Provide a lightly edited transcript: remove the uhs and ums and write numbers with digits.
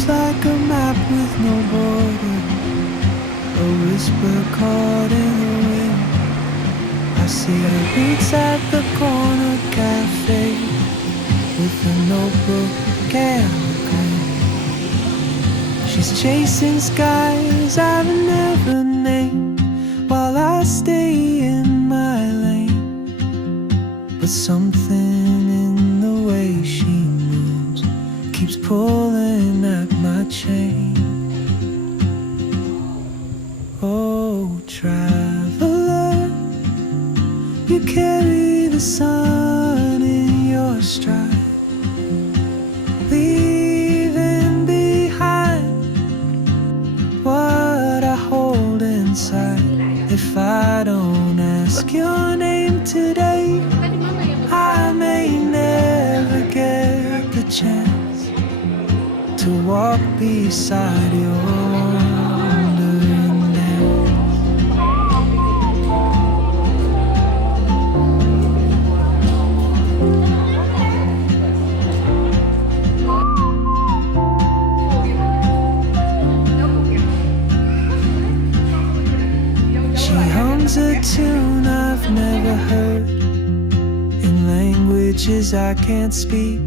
moves like a map with no border, a whisper caught in the wind. I see her boots at the corner cafe with a notebook and a grin. She's chasing skies I've never named while I stay in my lane. But something in the way she moves keeps pulling at my chain. Oh, traveler, you carry the sun in your stride, leaving behind what I hold inside. If I don't ask your name today, I may never get the chance to walk beside your wandering dance. She hums a tune I've never heard in languages I can't speak.